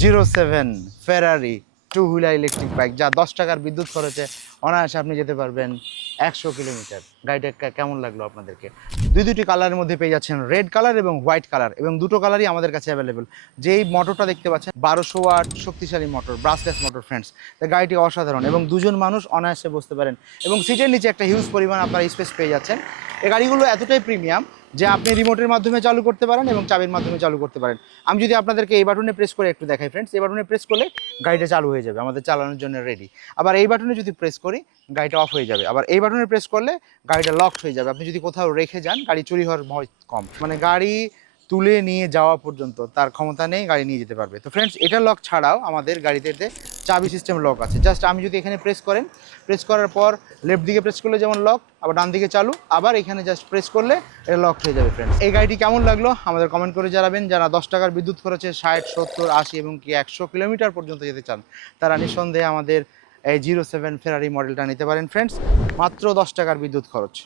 07 ফেরারি two wheeler electric bike, যা 10 টাকার বিদ্যুৎ খরচে অনায়াসে আপনি যেতে পারবেন 100 কিলোমিটার। গাড়িটা কেমন লাগলো আপনাদেরকে? দুটি কালারের মধ্যে পেয়ে যাচ্ছেন, রেড কালার এবং হোয়াইট কালার, এবং দুটো কালারই আমাদের কাছে অ্যাভেলেবেল। যেই মোটরটা দেখতে পাচ্ছেন 1200 ওয়াট শক্তিশালী মোটর, ব্রাসলেস মোটর ফ্রেন্ডস। তো গাড়িটি অসাধারণ এবং দুজন মানুষ অনায়াসে বসতে পারেন, এবং সিটের নিচে একটা হিউজ পরিমাণ আপনারা স্পেস পেয়ে যাচ্ছেন। এই গাড়িগুলো এতটাই প্রিমিয়াম যে আপনি রিমোটের মাধ্যমে চালু করতে পারেন এবং চাবির মাধ্যমে চালু করতে পারেন। আমি যদি আপনাদেরকে এই বাটনে প্রেস করে একটু দেখাই ফ্রেন্ডস, এই বাটনে প্রেস করলে গাড়িটা চালু হয়ে যাবে, আমাদের চালানোর জন্য রেডি। আবার এই বাটনে যদি প্রেস করি গাড়িটা অফ হয়ে যাবে, আবার এই বাটনে প্রেস করলে গাড়িটা লক হয়ে যাবে। আপনি যদি কোথাও রেখে যান গাড়ি চুরি হওয়ার ভয় কম, মানে গাড়ি তুলে নিয়ে যাওয়া পর্যন্ত তার ক্ষমতা নেই, গাড়ি নিয়ে যেতে পারবে। তো ফ্রেন্ডস, এটা লক ছাড়াও আমাদের গাড়িতে চাবি সিস্টেম লক আছে। জাস্ট আমি যদি এখানে প্রেস করেন, প্রেস করার পর লেফট দিকে প্রেস করলে যেমন লক, আবার ডান দিকে চালু, আবার এখানে জাস্ট প্রেস করলে এটা লক হয়ে যাবে। ফ্রেন্ডস, এই গাড়িটি কেমন লাগলো আমাদের কমেন্ট করে জানাবেন। যারা 10 টাকার বিদ্যুৎ খরচে 60, 70, 80 এবং কি 100 কিলোমিটার পর্যন্ত যেতে চান, তারা নিঃসন্দেহে আমাদের এই 07 ফেরারি মডেলটা নিতে পারেন ফ্রেন্ডস, মাত্র 10 টাকার বিদ্যুৎ খরচ।